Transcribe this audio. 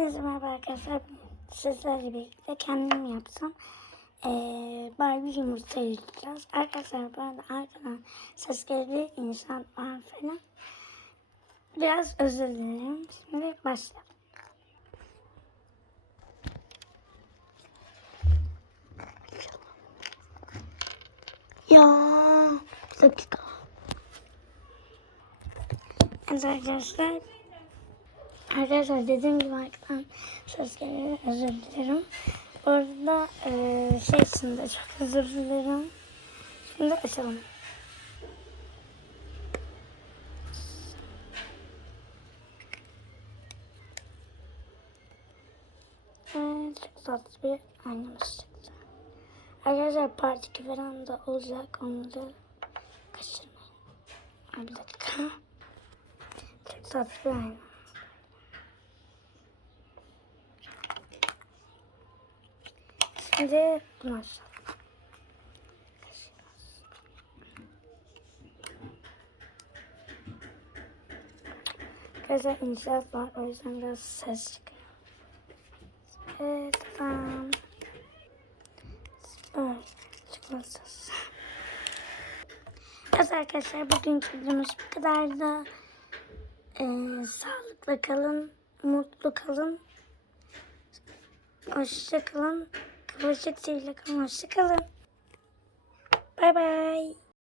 Hepinize merhaba arkadaşlar. Sizlerle birlikte kendim yapsam eee Barbie yumurta yiyeceğiz. Arkadaşlar bu arada arkadan ses gelebilir insan var falan. Biraz özür dilerim. Şimdi başlayalım. Ya bir dakika. Evet arkadaşlar Arkadaşlar dediğim gibi arkadan ses geliyor. Özür dilerim. Bu arada eee şey için de çok özür dilerim. Şimdi açalım. Evet, çok tatlı bir aynamız çıktı. Arkadaşlar part 2 falan da olacak. Onu da kaçırmayın. Ay, Bir dakika. Çok tatlı bir ayna. Şimdi bunu açalım. Arkadaşlar inşaat var. O yüzden biraz ses çıkıyor. Evet tamam. Süper. Çikolatası. Evet arkadaşlar bugünkü videomuz bu kadardı. Ee, sağlıklı kalın. Mutlu kalın. Hoşça kalın. Kıvırcık kalın. Hoşça kalın. Bay bay.